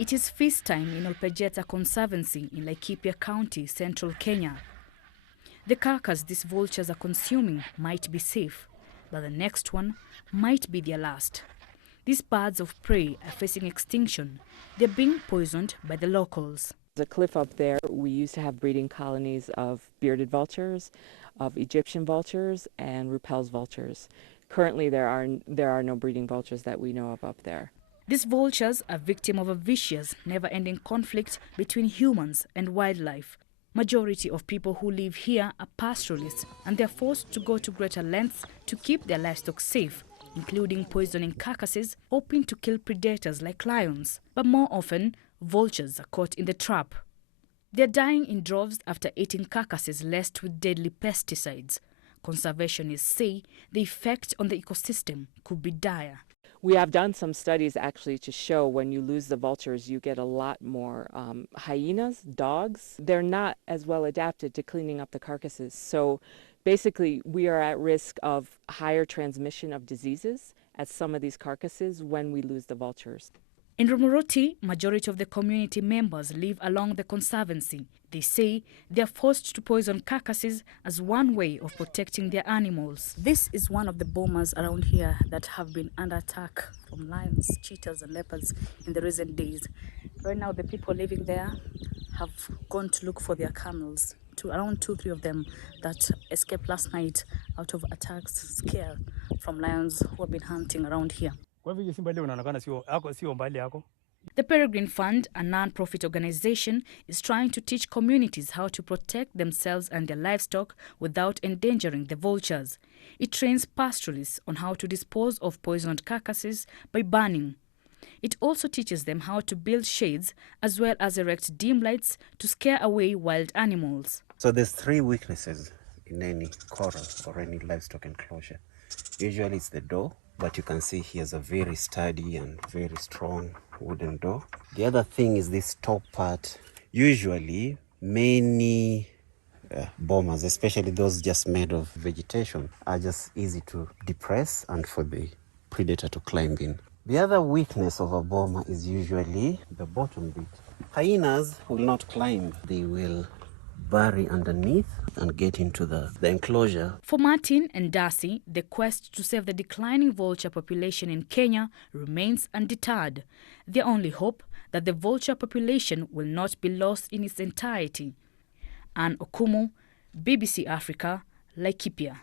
It is feast time in Olpejeta Conservancy in Laikipia County, central Kenya. The carcass these vultures are consuming might be safe, but the next one might be their last. These birds of prey are facing extinction. They're being poisoned by the locals. The cliff up there, we used to have breeding colonies of bearded vultures, of Egyptian vultures, and Ruppel's vultures. Currently, there are no breeding vultures that we know of up there. These vultures are victim of a vicious, never-ending conflict between humans and wildlife. Majority of people who live here are pastoralists, and they're forced to go to greater lengths to keep their livestock safe, including poisoning carcasses, hoping to kill predators like lions. But more often, vultures are caught in the trap. They're dying in droves after eating carcasses laced with deadly pesticides. Conservationists say the effect on the ecosystem could be dire. We have done some studies actually to show when you lose the vultures, you get a lot more hyenas, dogs. They're not as well adapted to cleaning up the carcasses. So basically, we are at risk of higher transmission of diseases at some of these carcasses when we lose the vultures. In Romoroti, majority of the community members live along the conservancy. They say they are forced to poison carcasses as one way of protecting their animals. This is one of the bomas around here that have been under attack from lions, cheetahs and leopards in the recent days. Right now, the people living there have gone to look for their camels. Around 2-3 of them that escaped last night out of attacks, scare from lions who have been hunting around here. The Peregrine Fund, a non-profit organization, is trying to teach communities how to protect themselves and their livestock without endangering the vultures. It trains pastoralists on how to dispose of poisoned carcasses by burning. It also teaches them how to build shades as well as erect dim lights to scare away wild animals. So there's 3 weaknesses in any coral or any livestock enclosure. Usually it's the door, but you can see here's a very sturdy and very strong wooden door. The other thing is this top part. Usually many bomas, especially those just made of vegetation, are just easy to depress and for the predator to climb in. The other weakness of a boma is usually the bottom bit. Hyenas will not climb. They will bury underneath and get into the enclosure. For Martin and Darcy, the quest to save the declining vulture population in Kenya remains undeterred. Their only hope that the vulture population will not be lost in its entirety. Okumu, BBC Africa, Laikipia.